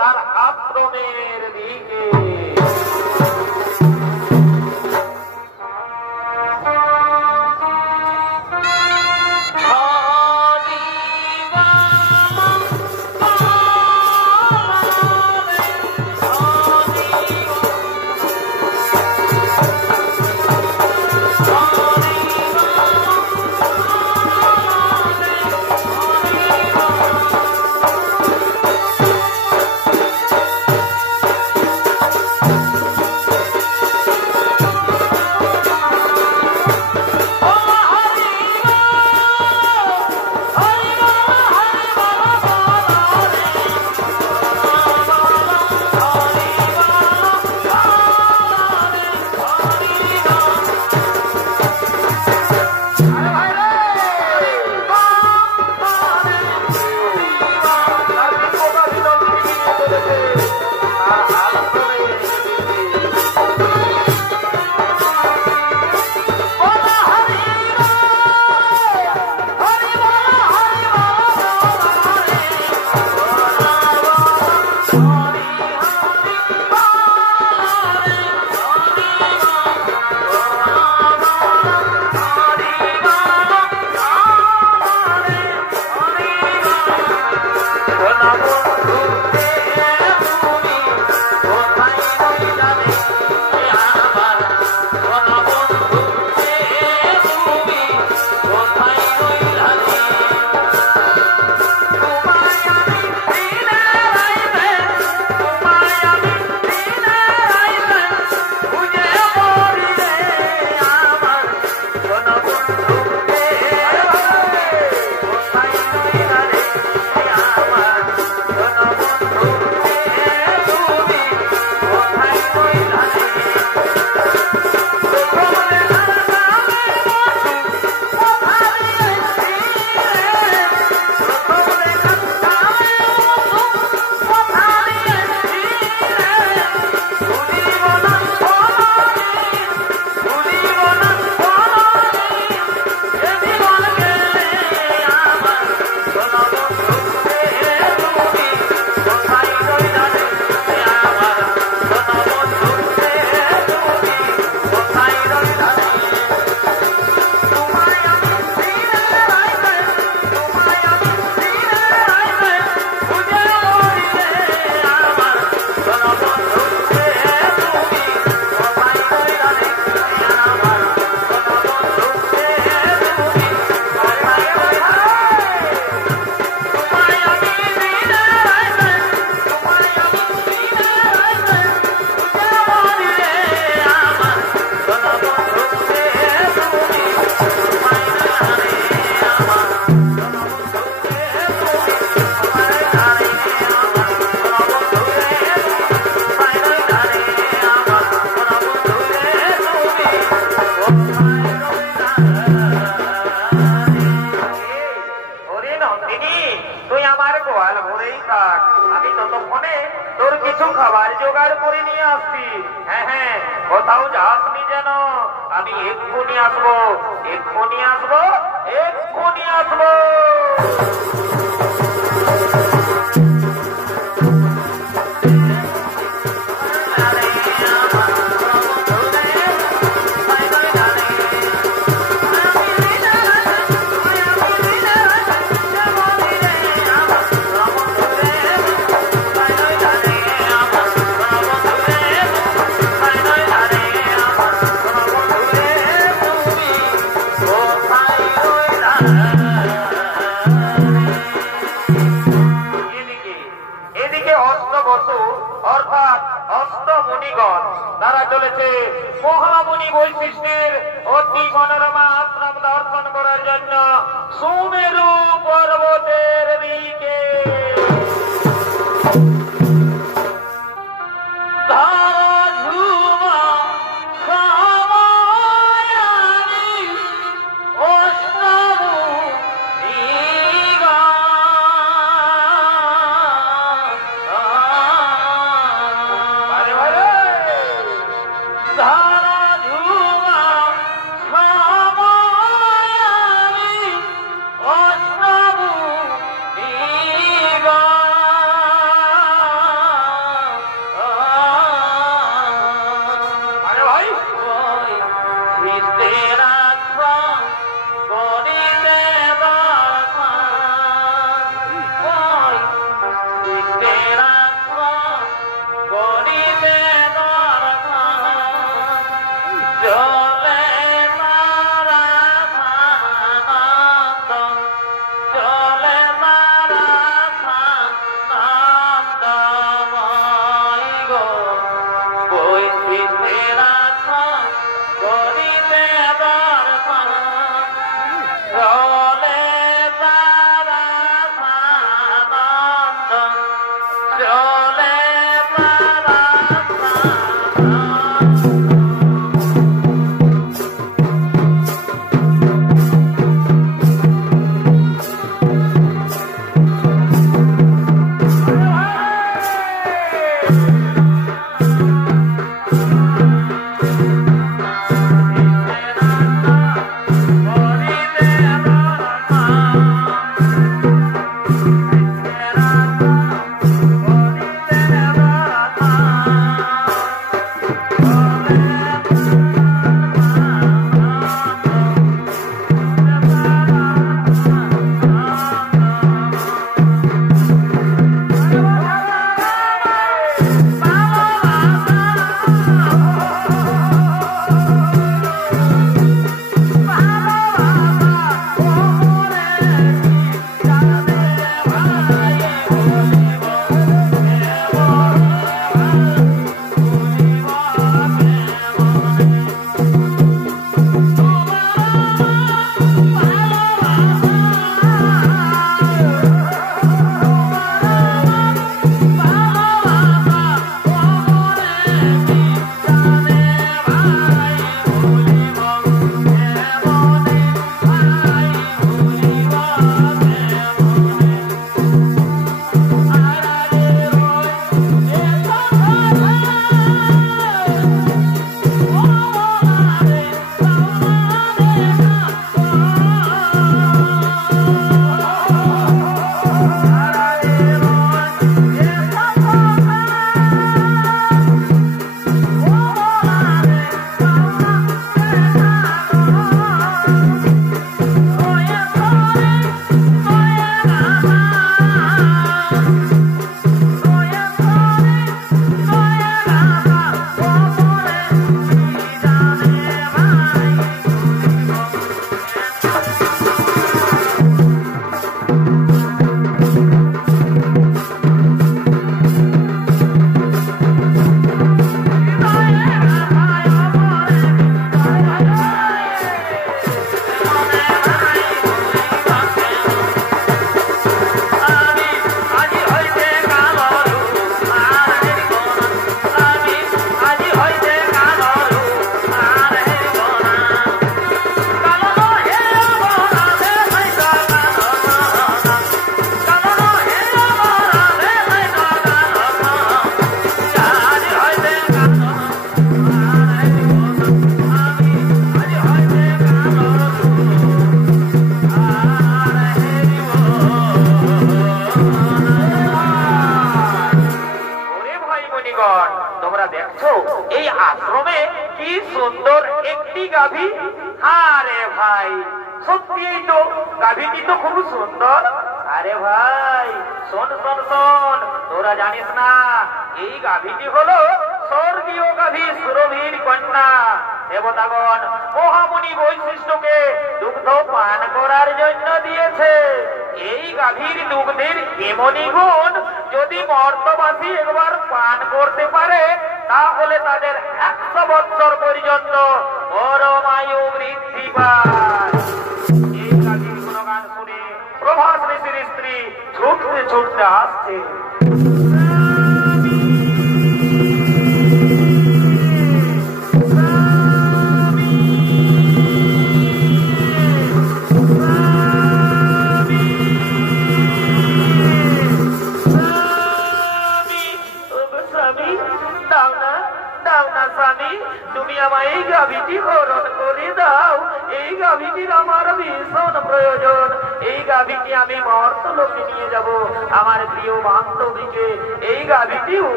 তার আশ্রমের দিকে।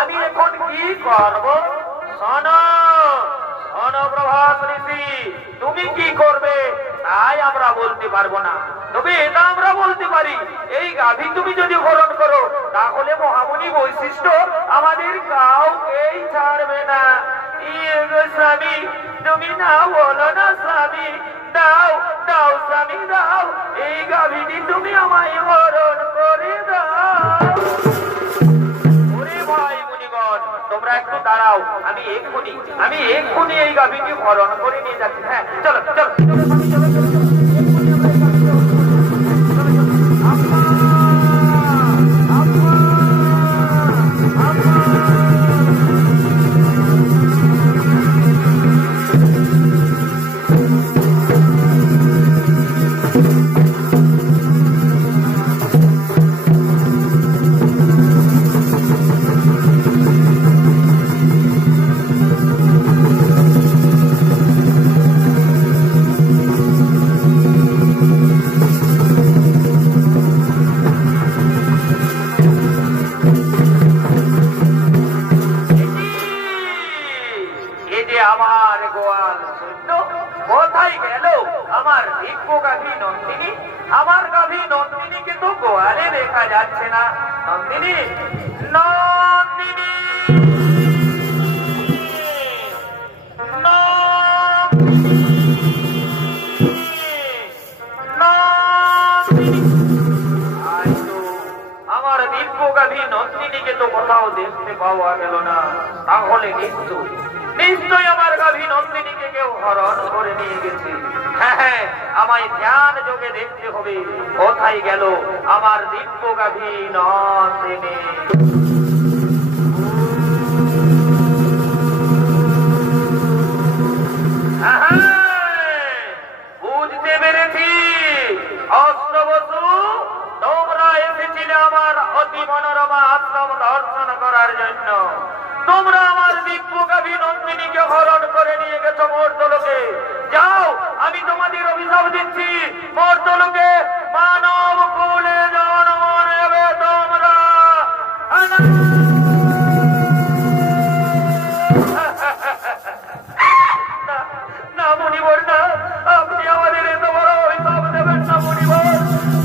আমি এখন কি করব? শোনো শোনো প্রভাস ঋষি, তুমি কি করবে তাই আমরা বলতে পারবো না, তবে এটা আমরা বলতে পারি এই গাভী তুমি যদি হরণ করো তাহলে মহামুনি বৈশিষ্ট্য আমাদের কাউকেই ছাড়বে না। স্বামী তুমি না বলো না স্বামী, দাও দাও স্বামী দাও, এই গাভীটি তুমি আমায় হরণ করে দাও। ওরে ভাই মুনিগণ, তোমরা একটু দাঁড়াও, আমি এক্ষুনি এই গাভীটি হরণ করে নিয়ে যাচ্ছি। হ্যাঁ চলো চলো চলো স্বামী, চলো চলো চলো। আমার গাভী নন্দিনীকে তো গোয়ালে দেখা যাচ্ছে না। নন্দিনী নন্দিনী আমার দিব্য গাভী নন্দিনীকে তো কোথাও দেখতে পাওয়া গেল না, তাহলে নিশ্চয় আমার গাভী নন্দিনীকে কেউ হরণ করে নিয়ে গেছে। হ্যাঁ হ্যাঁ, আমায় ধ্যান যোগে দেখতে হবে কোথায় গেল আমার দিব্য গাভী নন্দিনী। বুঝতে পেরেছি অস্ত্রবসু, তোমরা এসেছিলে আমার অতি মনোরমা আশ্রম দর্শন করার জন্য। তোমরা আমার দিব্য গাভী নন্দিনীকে হরণ করে নিয়ে গেছো মর্তলোকে। যাও, আমি তোমাদের অভিশাপ দিচ্ছি, মর্তলোকে মানব কুলে জন্ম নেবে তোমরা। না মুনিবর না, আপনি আমাদের এত বড় অভিশাপ দেবেন না মুনিবর।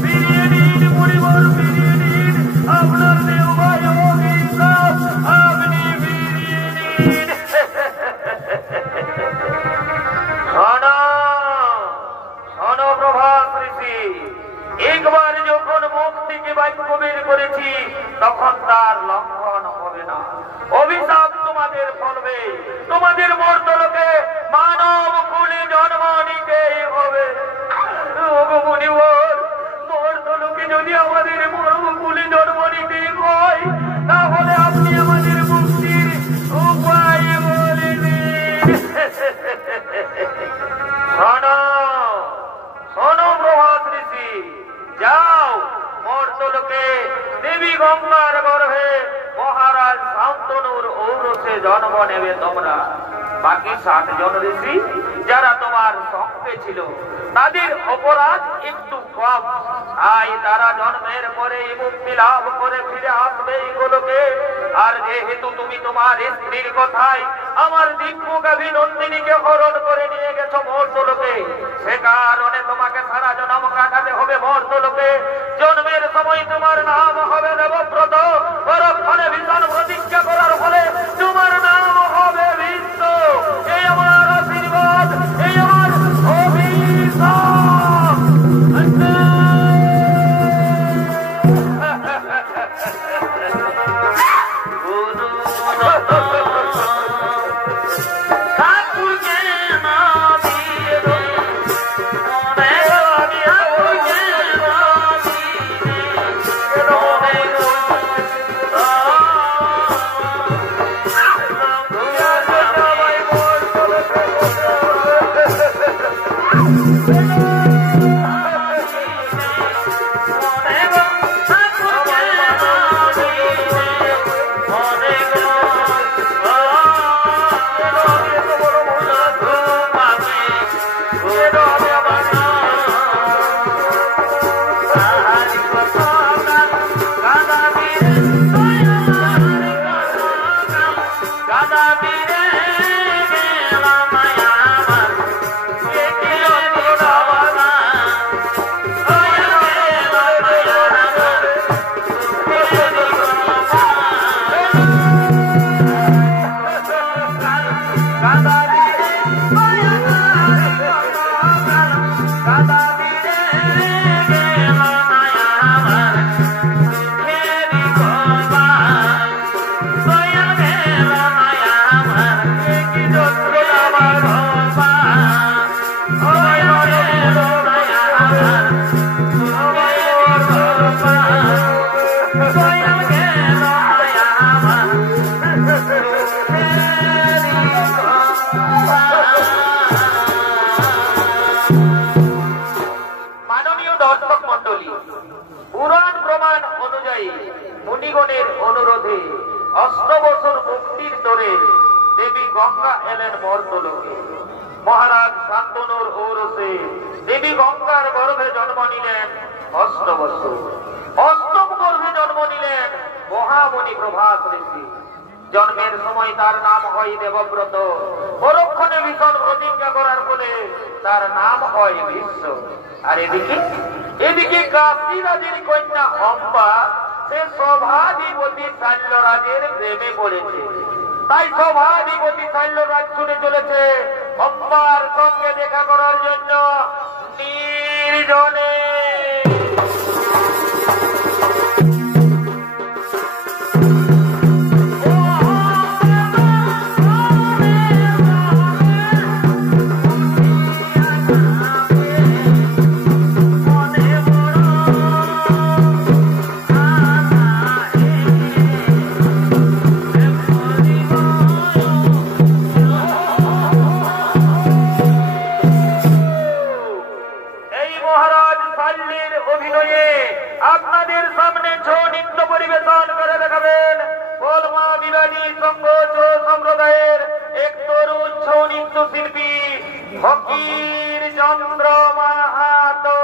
ফিরিয়ে দিন মুনিবর, ফিরিয়ে দিন আপনার দেহ ভাই অভিশাপ আপনি ফিরিয়ে দিন। শোনো প্রভাস ঋষি, একবার যখন মুখ থেকে বাক্য বের করেছি তখন তার লঙ্ঘন হবে না, অভিশাপ তোমাদের ফলবে, তোমাদের মর্তলোকে মানব কুলে জন্ম নিতেই হবে। মর্তলোকে যদি আমাদের মানব কুলে জন্ম নিতে হয় তাহলে আপনি আমাদের মুক্তির উপায় বলে দিন। শোনো প্রভাস ঋষি, যাও মর্তলোকে দেবী গঙ্গার গর্ভে মহারাজ শান্তনুর ঔরসে জন্ম নেবে তোমরা। বাকি 60 জন ঋষি যারা তোমার সঙ্গে ছিল তাদের অপরাধ একটু কম, তাই তারা জন্মের পরে মুক্তি লাভ করে ফিরে আসবে এই গোলকে। আর যেহেতু তুমি তোমার স্ত্রীর কথায় আমার দিব্য গাভী নন্দিনীকে হরণ করে নিয়ে গেছো মর্তলোকে, সে কারণে তোমাকে সারা জন্ম কাটাতে হবে মর্তলোকে। জন্মের সময় তোমার নাম হবে দেবব্রত, পরক্ষণে ভীষণ প্রতিজ্ঞা করার ফলে তোমার নাম হবে বিষ্ণ। এই আমার আশীর্বাদ, এই আমার অভিশাপ। মুনিগণের অনুরোধে 8 বছর মুক্তির তোরে দেবী গঙ্গা এলেন মর্তলোকে। মহারাজ শান্তনুর ঔরসে দেবী গঙ্গার গর্ভে জন্ম নিলেন 8 বছর। 8ম গর্ভে জন্ম নিলেন মহামণি প্রভাস ঋষি। জন্মের সময় তার নাম হয় দেবব্রত। পরক্ষণে ভীষণ প্রতিজ্ঞা করার ফলে তার নাম হয় বিশ্ব। আর এদিকে কাশীরাজের কন্যা অম্বা সে সভাধিপতি শাল্যরাজের প্রেমে পড়েছে। তাই সভাধিপতি শাল্যরাজ ছুটে চলেছে অম্বার সঙ্গে দেখা করার জন্য নির্জনে। আপনাদের সামনে ছৌ নৃত্য পরিবেশন করে দেখাবেন কলমা বিবাদী সংঘ সম্প্রদায়ের এক তরুণ ছৌ নৃত্য শিল্পী ফকির চন্দ্র মাহাতো।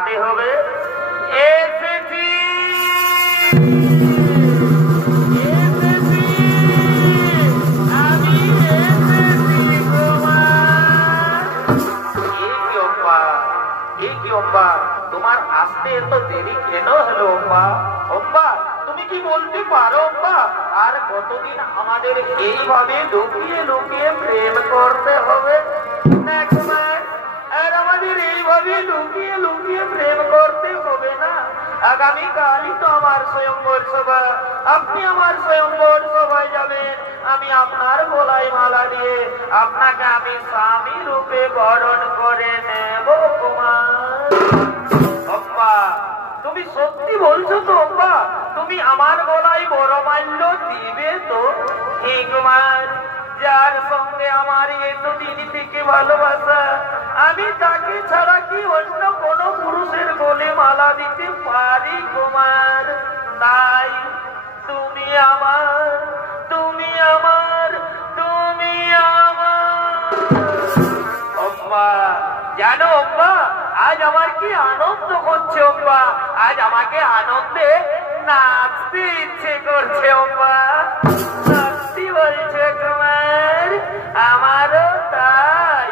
আসতে হবে। এসেছি আমি, এসেছি তোমার। তোমার আসতে এত দেরি কেন হলো অম্বা? অম্বা তুমি কি বলতে পারো অম্বা, আর কতদিন আমাদের এইভাবে লুকিয়ে লুকিয়ে প্রেম করতে হবে? না কুমার, আর আমাদের এইভাবে লুকিয়ে লুকিয়ে প্রেম করতে হবে না। আগামীকালই তো আমার স্বয়ংবর সভা, আপনি আমার স্বয়ংবর সভায় যাবেন। আমি আপনার গলায় মালা দিয়ে আপনাকে আমি স্বামী রূপে বরণ করে নেব কুমার। অম্বা তুমি সত্যি বলছো তো অম্বা? তুমি আমার গলায় বরমাল্য দিবে তো? হে কুমার, যার সঙ্গে আমার এতদিন থেকে ভালোবাসা, আমি তাকে ছাড়া কি অন্য কোনো পুরুষের গলে মালা দিতে পারি কুমার? তাই তুমি আমার, তুমি আমার, তুমি আমার। অম্বা জানো অম্বা, আজ আমার কি আনন্দ হচ্ছে অম্বা, আজ আমাকে আনন্দে নাচতে ইচ্ছে করছে অম্বা। সত্যি বলছে কুমার, আমারও তাই,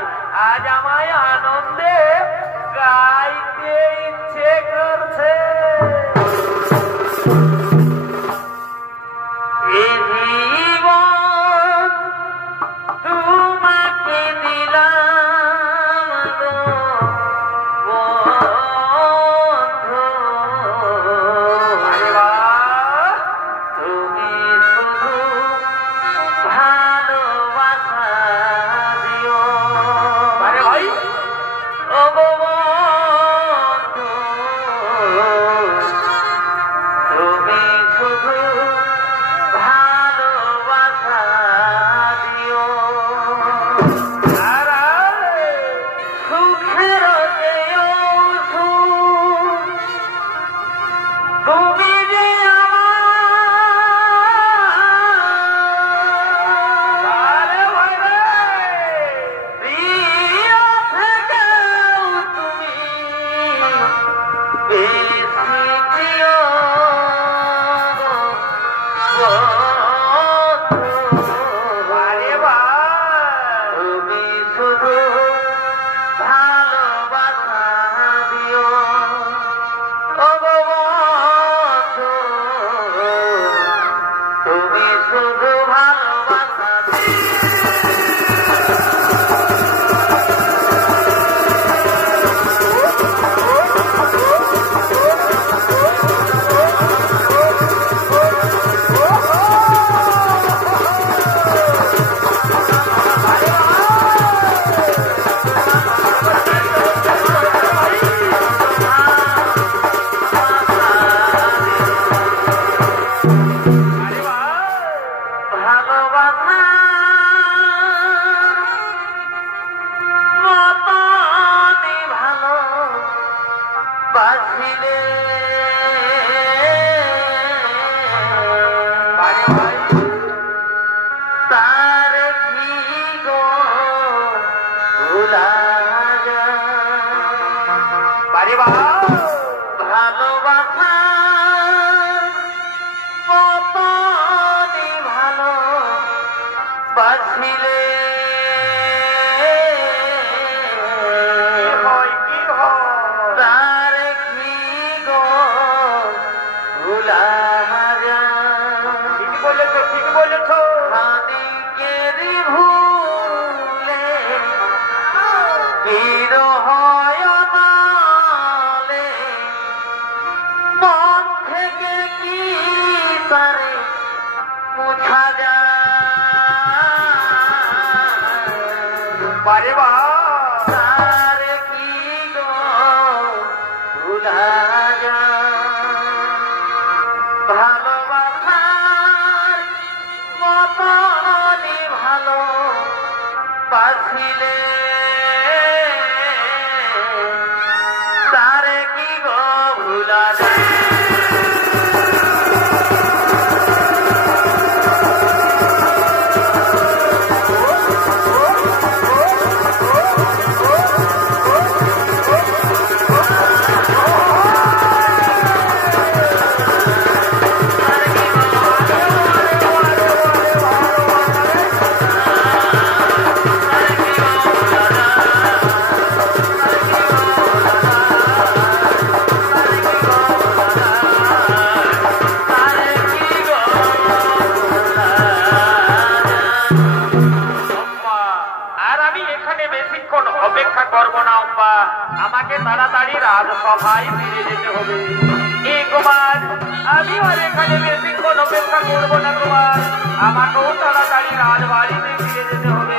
আজ আমায় আনন্দে গাইতে ইচ্ছে করছে। তোমাকে দিলাম তুমি শুধু ভালোবাসা দিও। আরে ভাই ও বন্ধু, তুমি শুধু ভালোবাসা দিও। সুখের তুমি যে আমার প্রিয় থেকেও তুমি বেশি প্রিয় তুমি শুধু ভালোবাসা দিও। ও বন্ধু, তুমি শুধু ভালোবাসা দিও। ভালোবাসা মতনি ভালো বাসিলে তার কি গো ভুলা যায়? ভালোবাসা মতনি ভালো বাসিলে তার কি গো ভুলা যায়? ঠিক বলেছ, ঠিক বলেছ। মানিকের ভুলে বিরহ নালে মন থেকে কি তারে মুছা যায়? বারে বা তার কি গো ভুলা যায়? ভালোবাসার মতনি ভালো বাসিলে তারে কি গো ভুলা যায়? Oh, সভায় ফিরে যেতে হবে। এই কুমার, আমি আর এখানে বেশিক্ষণ অপেক্ষা করবো না কুমার, আমাকেও তাড়াতাড়ি রাজবাড়িতে ফিরে যেতে হবে।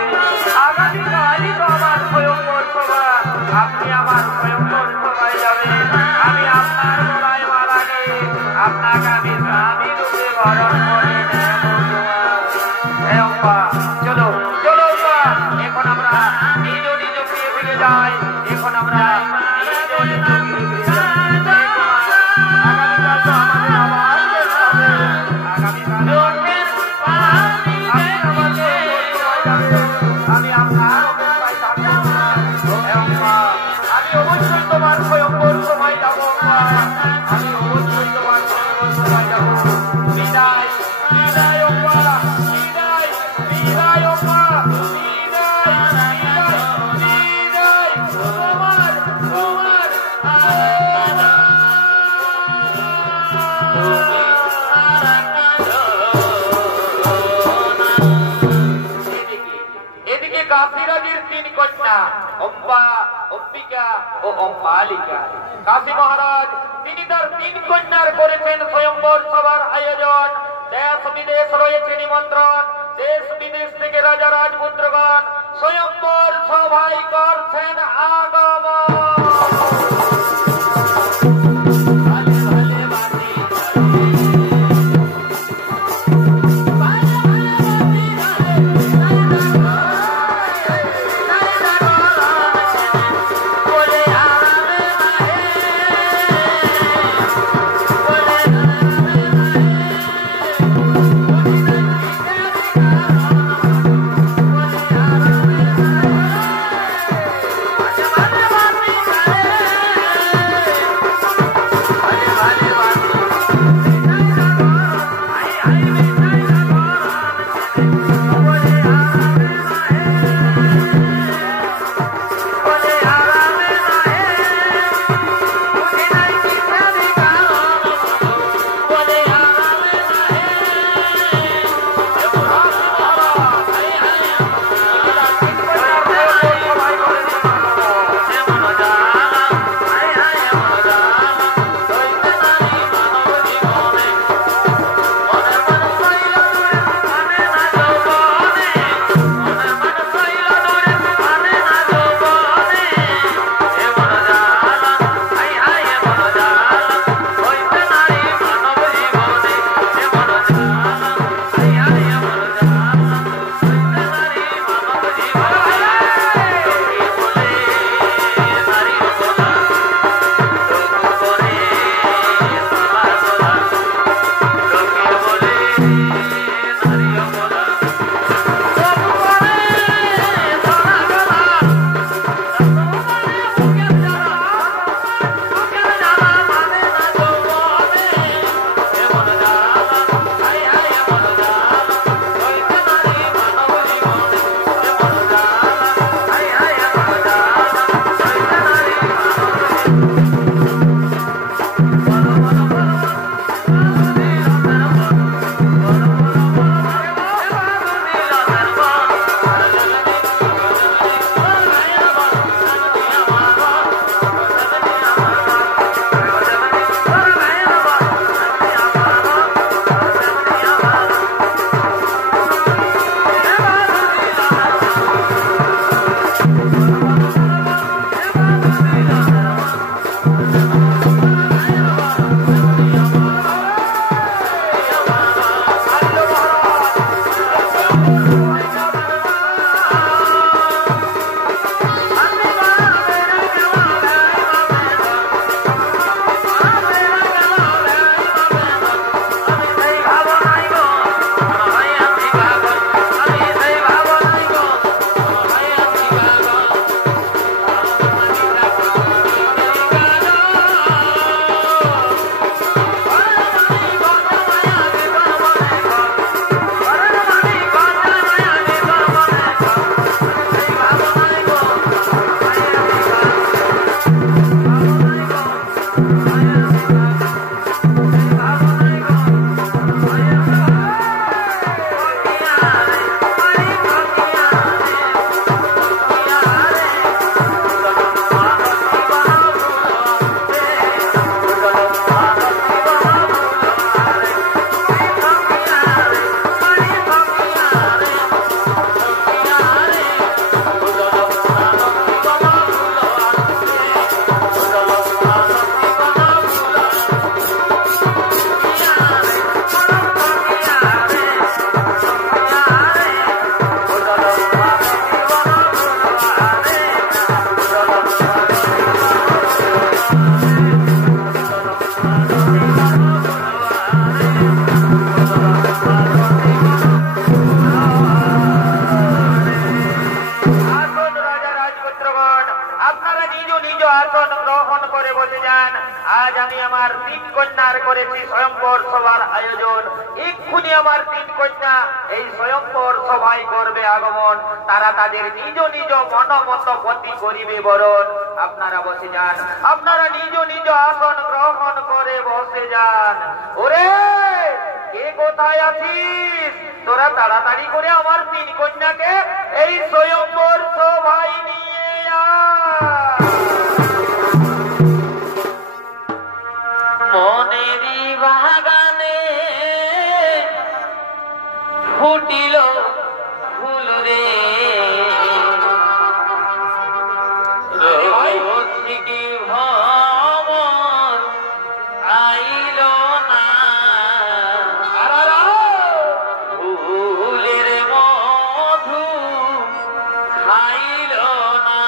আগামীকালই তো আমার স্বয়ংবর সভা, আপনি আমার স্বয়ংবর সভায় যাবেন। আমি আপনার গলায় মালা দিয়ে আপনাকে আমি স্বামী রূপে বরণ করে নেব কুমার। চলো চলো এখন আমরা নিজ নিজ গৃহে ফিরে যাই। এখন আমরা নিজ নিজ গৃহে ফিরে যাই। আগামীকাল তো আমাদের আবার দেখা হবে। আমি আপনার অপেক্ষায় থাকবো। আমি অবশ্যই তোমার স্বয়ংবর সময় যাবো। আমি অবশ্যই তোমার স্বয়ংবর সময় যাবো। বিদায় বিদায় বিদায় বিদায় এদিকে কাশীরাজের তিন কন্যা অম্বা, অম্বিকা ও অম্বালিকা। কাশী মহারাজ তিনি তার তিন কন্যার করেছেন স্বয়ংবর সভার আয়োজন। দেশ বিদেশ রয়েছে নিমন্ত্রণ, দেশ বিদেশ থেকে রাজা রাজপুত্রগণ স্বয়ংবর সভায় করছেন আগমন। বসে যান। আজ আমি আমার 3 কন্যার করেছি স্বয়ংবর সভার আয়োজন। এক্ষুনি আমার 3 কন্যা এই স্বয়ংবর সভায় করবে আগমন। তারা তাদের নিজ নিজ মনমত গতি করিবে বরণ। আপনারা বসে যান, আপনারা নিজ নিজ আসন গ্রহণ করে বসে যান। ওরে কে কোথায় আছিস? তোরা তাড়াতাড়ি করে আমার 3 কন্যাকে এই স্বয়ংবর সভায় নিয়ে আয়। মনেরই বাগানে ফুটিল ফুল রে, রসিকি ভ্রমর আইল না, ফুলের মধু খাইল না।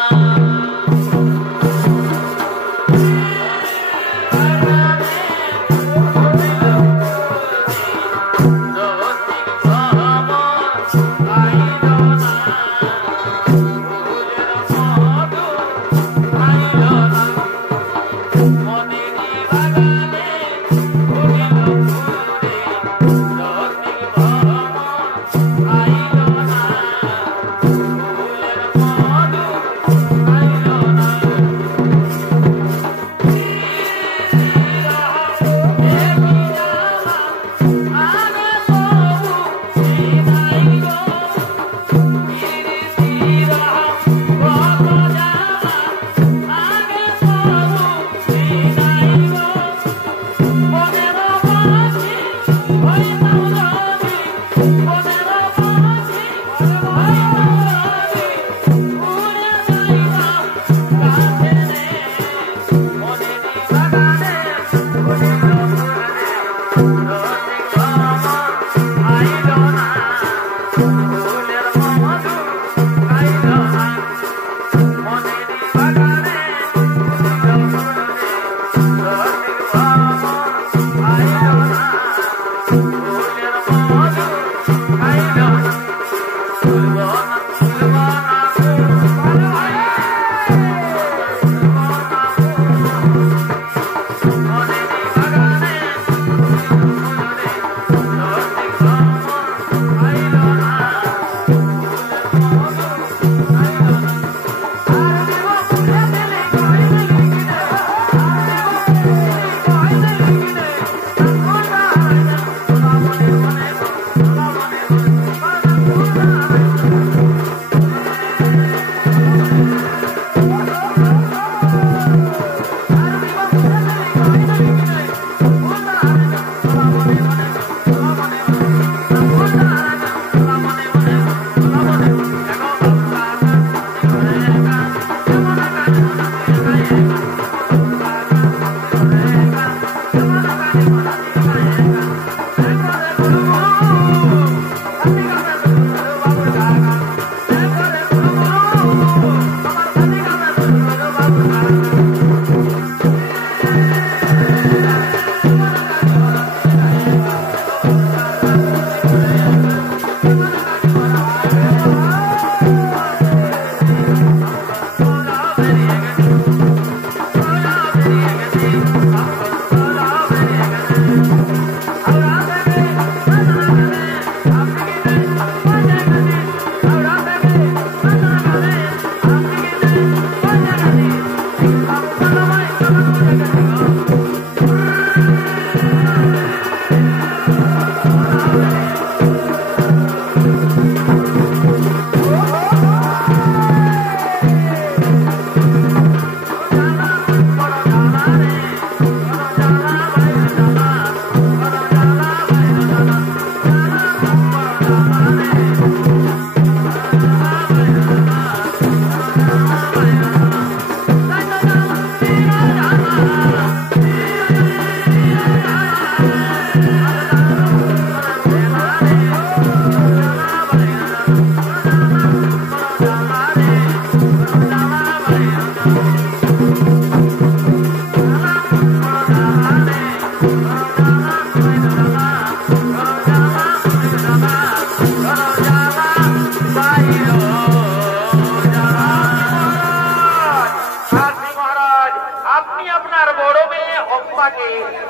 বড় মেয়ে অম্বাকে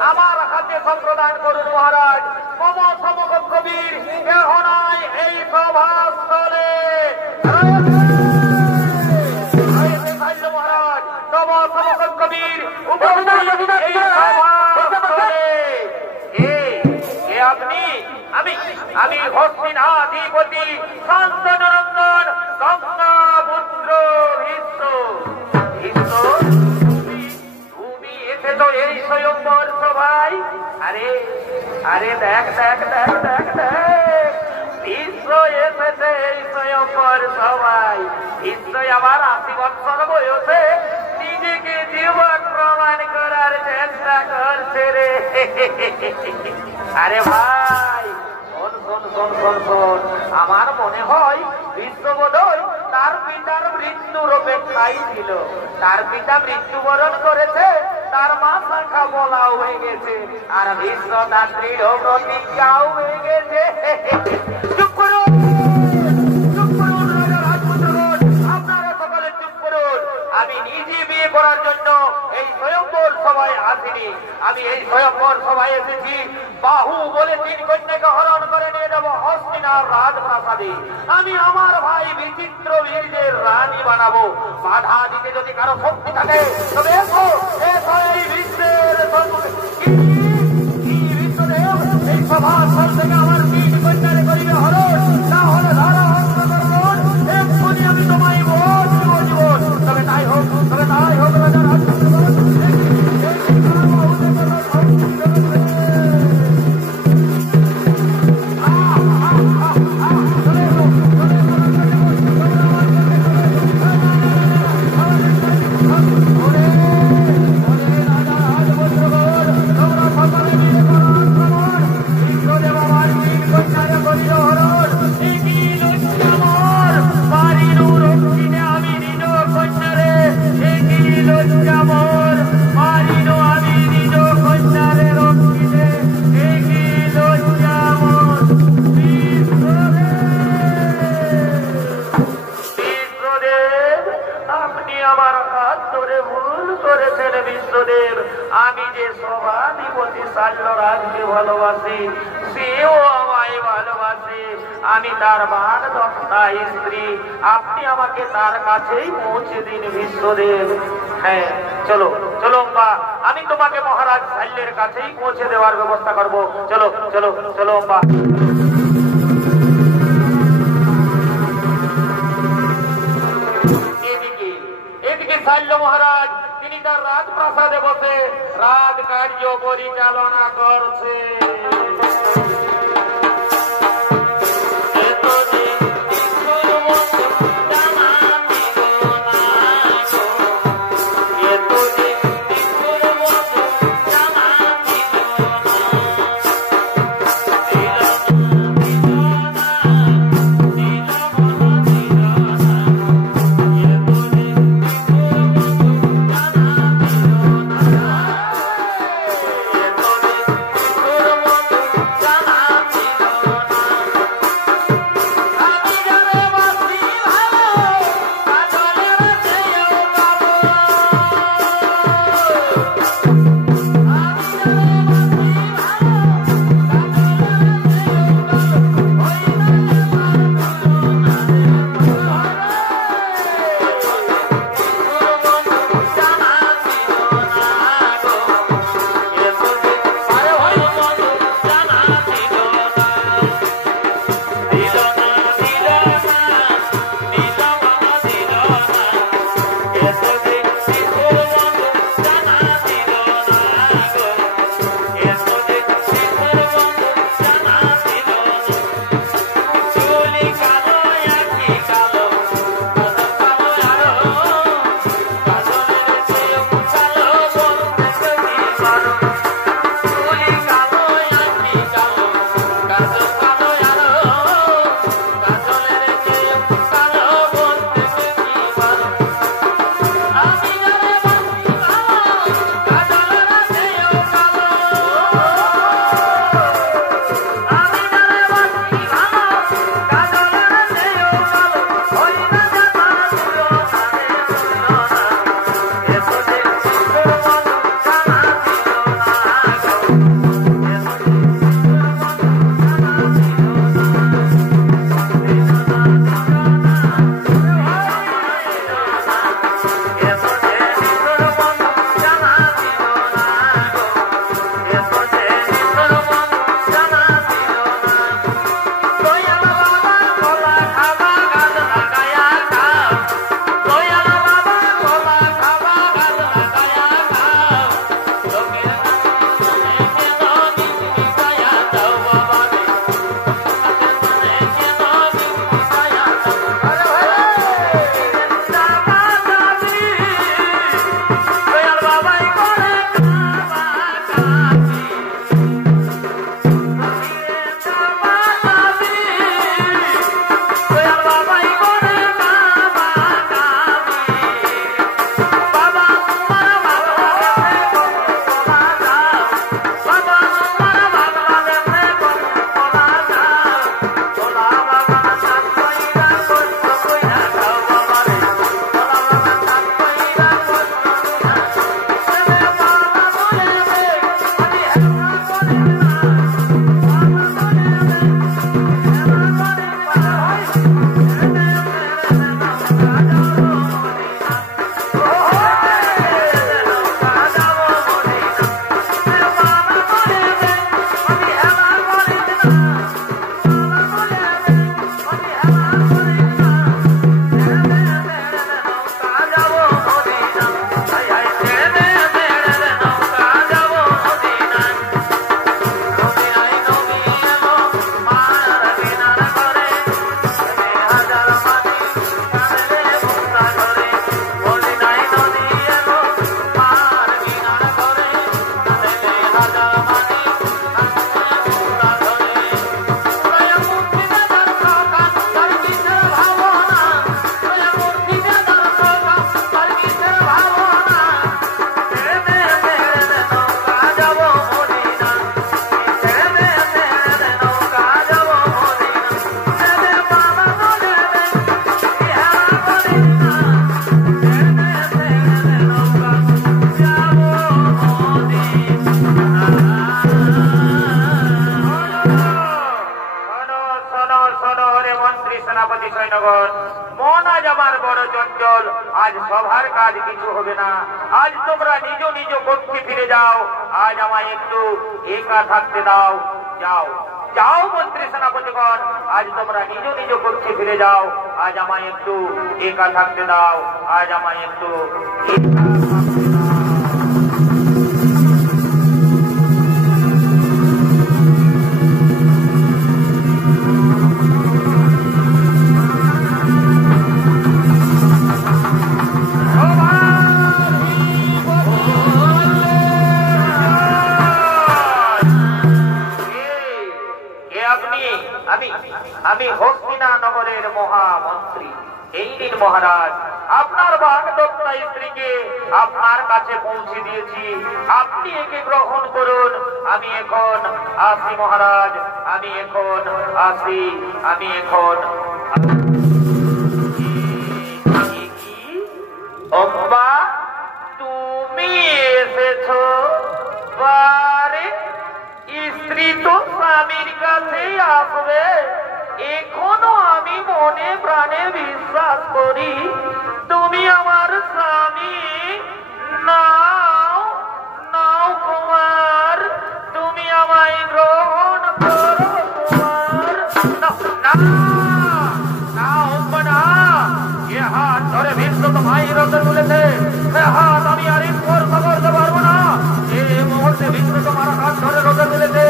আমার হাতে সম্প্রদান করুন মহারাজ। মম সমকক্ষ কবির কেহ নাই এই সভাস্থলে। মহারাজ তম সমকক্ষ কবির এই সভাস্থলে। কে আপনি? আমি হস্তিনাধিপতি শান্তনন্দন গঙ্গা পুত্র ভীষ্ম। তুমি এসেছো এই স্বয়ম্বর সভায়? আরে দেখ ভীষ্ম এসেছে এই স্বয়ম্বর সভায়। ভীষ্ম আবার 80 বছর বয়সে নিজেকে জীবন প্রমাণ করার চেষ্টা করছে রে। আরে ভাই শোন, আমার মনে হয় বিশ্ববোধয় তার পিতার মৃত্যুর অপেক্ষাই ছিল। তার পিতা মৃত্যুবরণ করেছে, তার মা শাখা বলাও হয়ে গেছে, আর বিশ্ব তার দৃঢ় প্রতিজ্ঞাও হয়ে গেছে। চুপ করুন রাজা রাজপুত্রগণ, আপনারা সকলে চুপ করুন। আমি নিজে বিয়ে করার জন্য এই স্বয়ম্বর সভায় আসিনি। আমি এই স্বয়ম্বর সভায় এসেছি বাহু বলে 3 কন্যাকে হরণ করে নিয়ে যাব হস্তিনার রাজপ্রাসাদে। আমি আমার ভাই বিচিত্র বীর্যের রানী বানাবো। বাধা দিতে যদি কারো শক্তি থাকে তবে এসো এই বিশ্বের বিশ্বদেব এই সভাস্থল থেকে আমার 3 কন্যারে করিবে হরণ, না হলে ধারা হস্ত করবন। এক্ষুনি আমি তোমায় ভোট জীবন। তবে তাই হোক রাজা রাজপুত্রগণ। বিশ্বদেব, আমি যে সভাধিপতি শাল্যরাজকে ভালোবাসি, সেও আমায় ভালোবাসে। আমি তার বাগদত্তা স্ত্রী। আপনি আমাকে তার কাছেই পৌঁছে দিন বিশ্বদেব। হ্যাঁ, চলো অম্বা, আমি তোমাকে মহারাজ শাল্যের কাছেই পৌঁছে দেওয়ার ব্যবস্থা করব। চলো অম্বা। এদিকে শাল্য মহারাজ তিনি তার রাজপ্রাসাদে বসে রাজ কার্য পরিচালনা করছে। জানা আজ সভার কাজ কিছু হবে না। আজ তোমরা নিজ নিজ কক্ষে ফিরে যাও। আজ আমায় একটু একা থাকতে দাও। যাও যাও মন্ত্রী সেনাপতিগণ, আজ তোমরা নিজ নিজ কক্ষে ফিরে যাও। আজ আমায় একটু একা থাকতে দাও। আজ আমায় একটু আমি হস্তিনা নগরের মহামন্ত্রী। এই দিন মহারাজ আপনার বাগদত্তা স্ত্রীকে আপনার কাছে পৌঁছে দিয়েছি। আপনি একে গ্রহণ করুন। আমি এখন আসি মহারাজ, আমি এখন আসি। আমি এখন অম্বা তুমি এসেছো? বারে স্ত্রী তো স্বামীর কাছে আসবে। এখনো আমি মনে প্রাণে বিশ্বাস করি তুমি আমার স্বামী। নাও নাও কুমার, তুমি আমায় গ্রহণ করো কুমার। এ হাত ধরে ভীষ্ম তোমায় রথে তুলেছে। এ হাত আমি আর স্পর্শ করতে পারবো না। এই মুহূর্তে ভীষ্ম তোমার হাত ধরে রথে তুলেছে।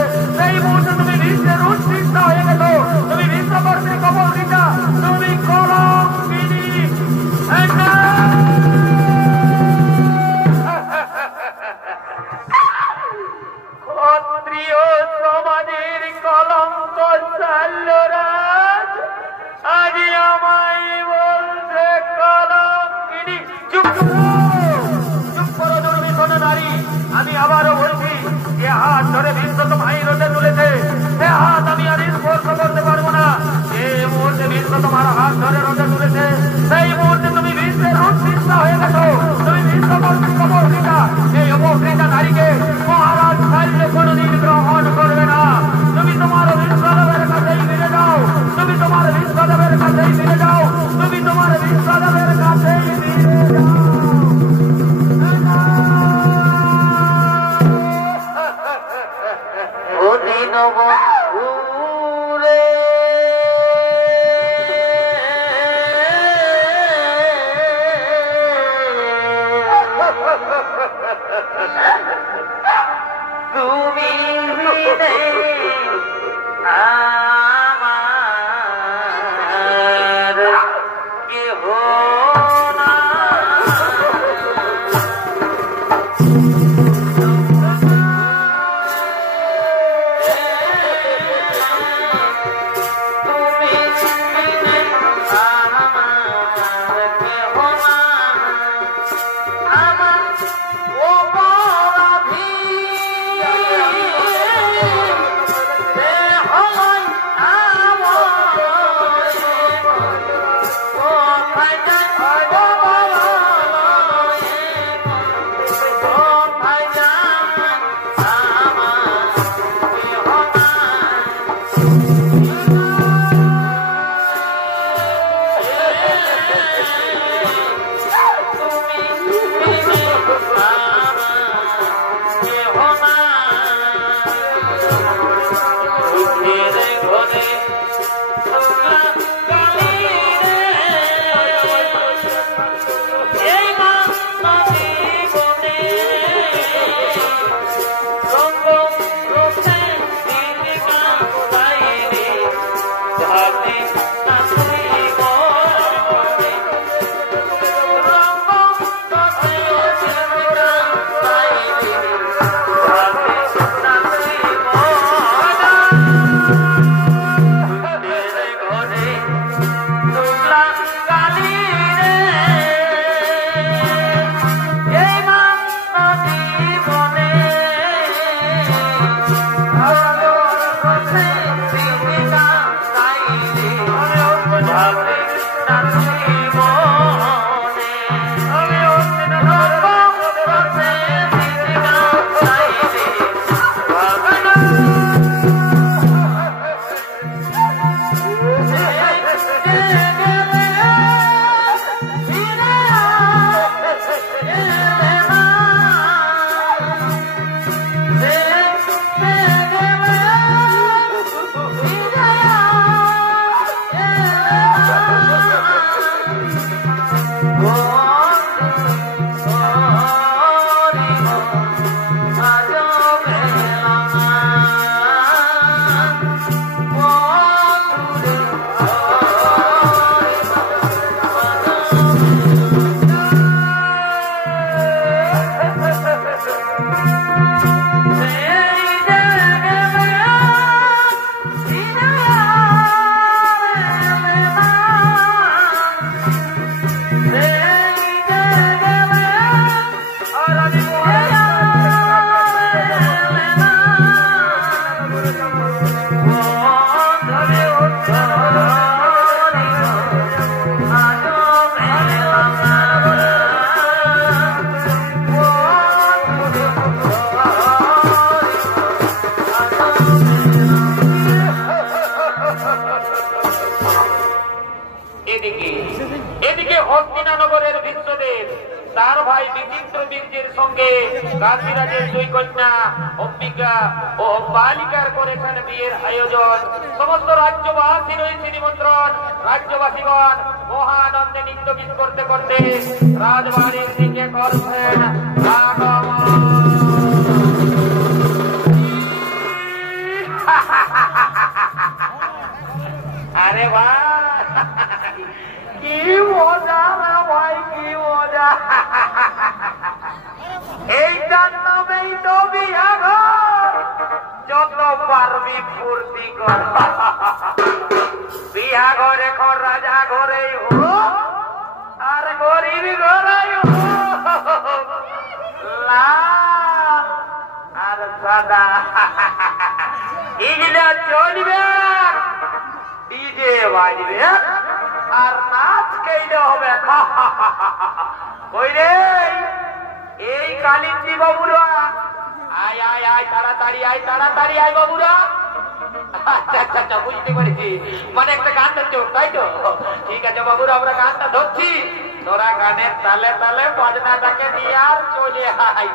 এই মুহূর্তে তুমি ভীষ্মের উৎকৃষ্ট হয়ে গেছো। তুমি বিশ্বকর্মী কবলিকা, তুমি কলঙ্কিনী। ক্ষত্রিয় সমাজের কলঙ্ক চাল্যরাজ আজ আমায় বলছে কলঙ্কিনী। চুপ করো দুর্বিষণ নারী। আমি আবারও বলছি, এ হাত ধরে ভীষ্ম তোমায় রথে তুলেছে। এ হাত আমি আর স্পর্শ করতে পারবো না। এই মুহূর্তে ভীষ্ম তোমার হাত ধরে রথে তুলেছে। সেই মুহূর্তে তুমি ভীষ্মের উৎকৃষ্ট হয়ে গেছো। তুমি বিশ্বকর্মী কবলিকা। এই অপকৃতা নারীকে মহারাজ চাইলে কোনোদিন গ্রহণ করবে না। তুমি তোমার বিশ্বদেবের কাছেই ফিরে যাও। তুমি তোমার বিশ্বদেবের কাছেই ফিরে যাও। তুমি তোমার বিশ্বদেবের কাছেই ফিরে যাও। তুমি আমার কেহ না। সঙ্গে কাশীরাজের দুই কন্যা অম্বিকা ও বালিকার করেছেন বিয়ের আয়োজন। সমস্ত রাজ্যবাসীর রয়েছে নিমন্ত্রণ। রাজ্যবাসীগণ মহানন্দে নৃত্য গীত করতে করতে রাজবাড়ির দিকে করছেন আগমন। আরে ভাই কি মজা না ভাই, কি মজা! এইটার নামেই তো বিয়াঘর। যত পারবি ফুর্তি কর। বিয়াঘর এখন রাজা ঘরেই হোক আর গরিব ঘরেই হোক, লাল আর সাদা এগুলা চলবে। ডিজে বাজবে আর নাচ খেলে হবে। ওই রে এই কালিন্দী বাবুরা, আয় আয় আয় তাড়াতাড়ি আয়, তাড়াতাড়ি আয় বাবুরা। আচ্ছা আচ্ছা আচ্ছা, বুঝতে পেরেছি, মানে একটা গান ধরছো তাই তো? ঠিক আছে বাবুরা, আমরা গানটা ধরছি, তোরা গানের তালে তালে বাজনাটাকে নিয়ে আর চলে আয়।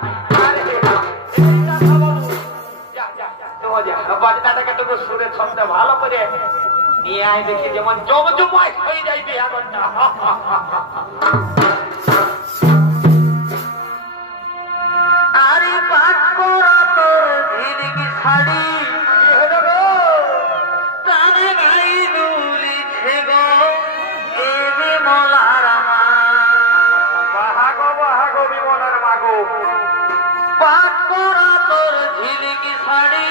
বাজনাটাকে তোকে সুরে ছন্দে ভালো করে নিয়ে আয়, দেখি যেমন জমজমায় হয়ে যাইবে এখনটা। আরে পাট করা তোর ঝিলিকি শাড়ি, তারে গাই দুলিছে গো এ বিমলার মা। বাহাগো বাহাগো বিমলার মাগো। পাট করা তোর ঝিলিকি শাড়ি,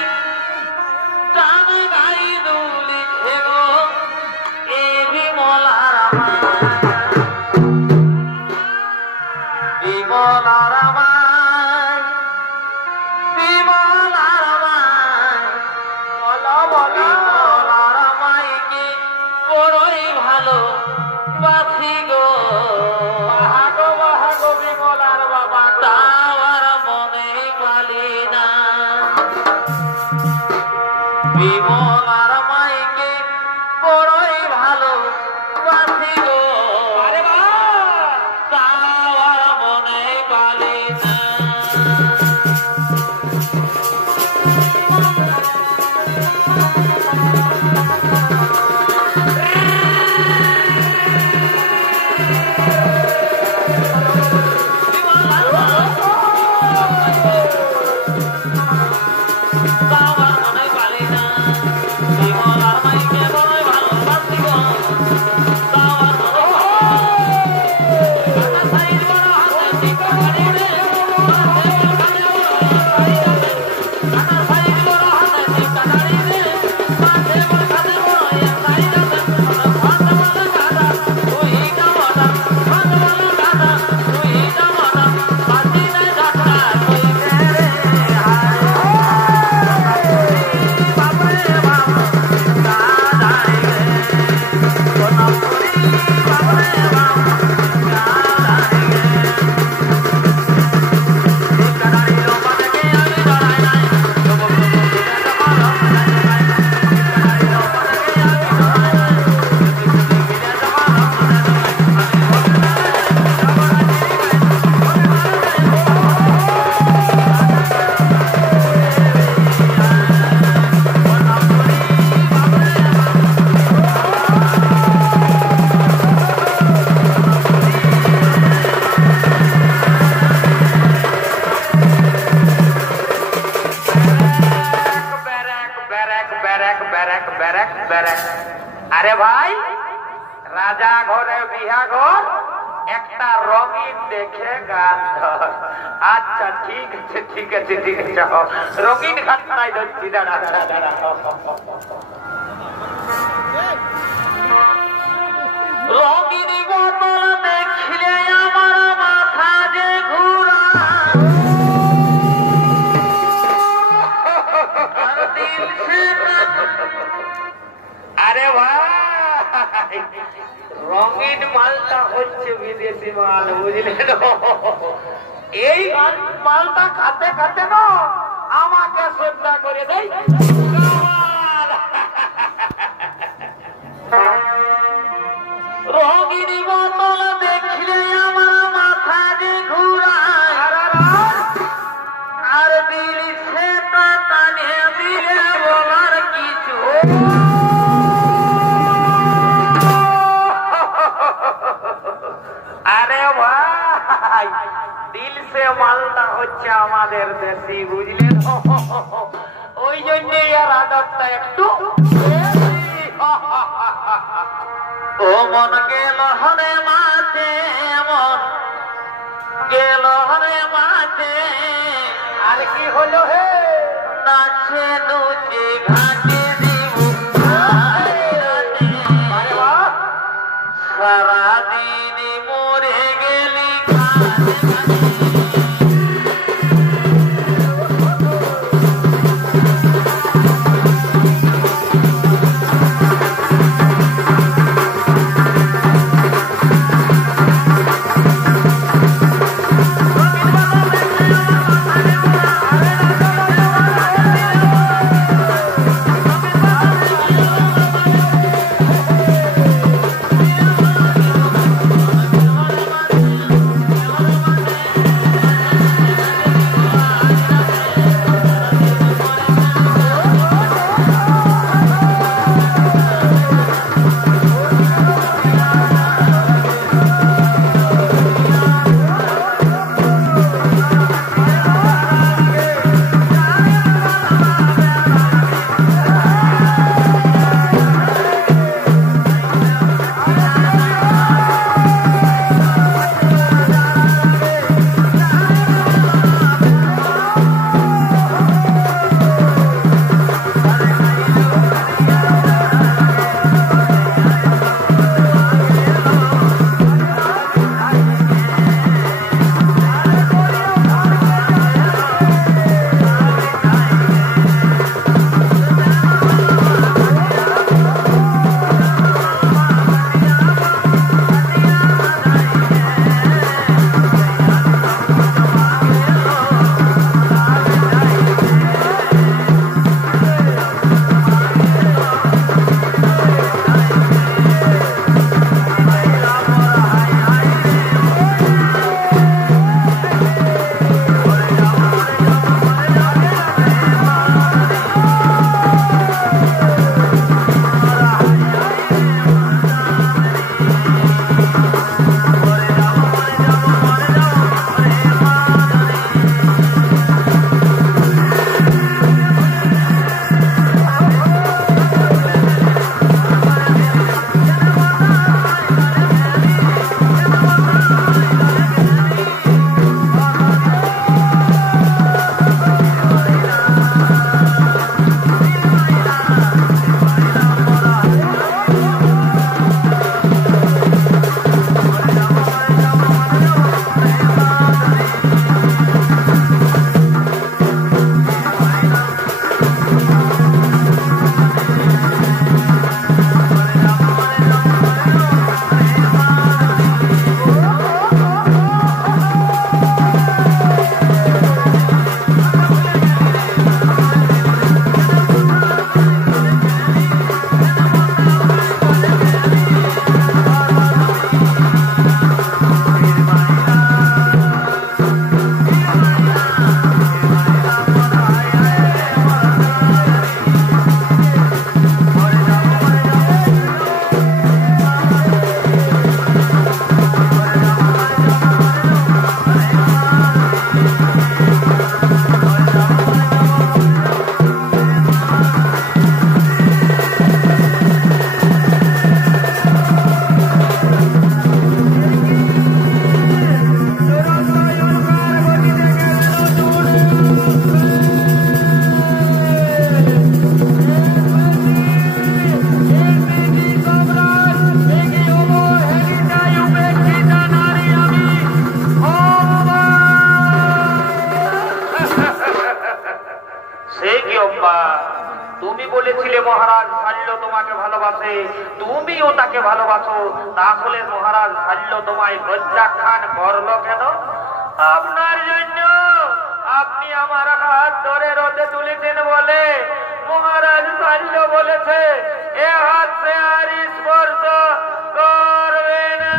তারে গাই দুলিছে গো এ বিমলার মা। বিমলার মা, বিমলার মাইকে বড়ই ভালো বাসি গো। বাহাগো বাহাগো বিমলার বাবা। তার মনে পালি না। বিমলার মাইকে বড়ই ভালো বাসি গো। আরে বাহ! তার মনে পালি না। আরে ভাই, রাজা ঘরে বিহা ঘর, একটা রঙিন দেখে গান ধর। আচ্ছা ঠিক আছে ঠিক আছে ঠিক আছে, রঙিন ঘটনায় ধরছি। দাঁড়া দাঁড়া দাঁড়া। রঙিন বোতল দেখলে আমার মাথা যে ঘুরা, আরে ভাই, রঙিন মালটা হচ্ছে বিদেশি মাল, বুঝলেন? এই মালটা খাতে খাতে না আমাকে শ্রদ্ধা করে দেয়। রঙিন বোতল দেখলে আমার মাথা যে ঘুরা, দিল সেটা টানে দিলে বলার কিছু আরে ভাই দিল সে মালটা হচ্ছে আমাদের দেশি বুঝলেন ওই জন্য এর আদরটা একটু ও মন গেল হরে মাঝে মন গেল হরে মাঝে আর কি হলো হে নাচে নুচে ঘাটে দিব সারাদিন মরে গেলি তুমি বলেছিলে মহারাজ ভাল্য তোমাকে ভালোবাসে, তুমিও তাকে ভালোবাসো, তাহলে মহারাজ ভাল্য তোমায় প্রত্যাখ্যান করলো কেন? আপনার জন্য আপনি আমার হাত ধরে রথে তুলেছেন বলে মহারাজ ভাল্য বলেছে এ হাত সে আর স্পর্শ করবে না।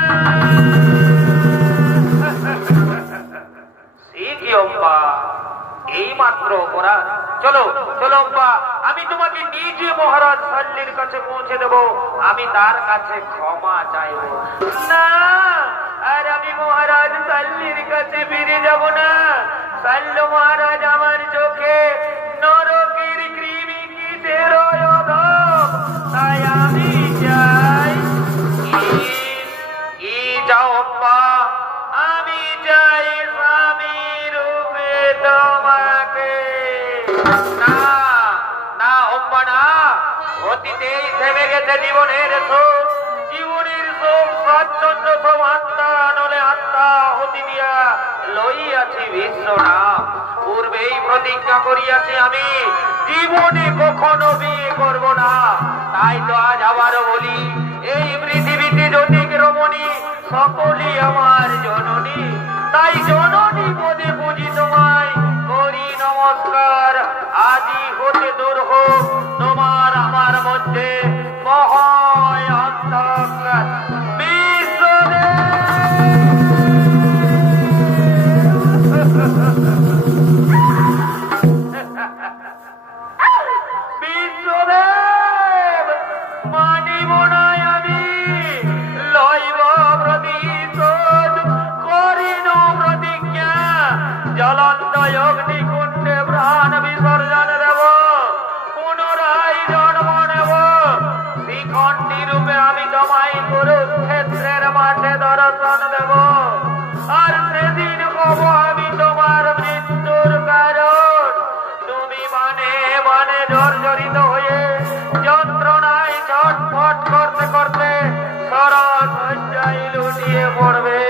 এই মাত্র করা। চলো চলো আব্বা, আমি তোমাকে নিজে মহারাজ সাল্লির কাছে পৌঁছে দেব, আমি তার কাছে ক্ষমা চাইব। না, আর আমি মহারাজ সাল্লির কাছে ফিরে যাব না। সাল্ল মহারাজ আমার চোখে নরকের কৃমি কীটের অধম, তাই আমি চাই। কি যাও আব্বা? আমি চাই স্বামী রূপে তোমাকে। না না আব্বা না, অতীতেই থেমে গেছে জীবনের শোক, জীবনের শোক স্বাচ্ছন্দ্য সব আত্মা নলে আত্মা হতি দিয়া লইয়াছি বিশ্বনাম। পূর্বেই প্রতিজ্ঞা করিয়াছি আমি জীবনে কখনো বিয়ে করব না। তাই তো আজ আবারও বলি, এই পৃথিবীতে জ্যোতিক রমণী সকলই আমার জননী। তাই জননী পদে বুঝি তোমায় করি নমস্কার। আদি হতে দূর হোক তোমার আমার মধ্যে মহায় অন্ধকার। বিশ্বদেব মানিব না আমি, লইব প্রতিশোধ করিন প্রতিজ্ঞা। জ্বলন্ত অগ্নিকুণ্ডে প্রাণ বিসর্জন দেব, পুনরায় জন্ম নেব। শ্রীখণ্ডী রূপে আমি তোমায় কুরুক্ষেত্রের মাঠে দর্শন দেব। আর সেদিন হব আমি তোমার মৃত্যুর কারণ। তুমি মানে মানে জর্জরিত হয়ে যন্ত্রণায় ছটফট করতে করতে সরস লুটিয়ে পড়বে।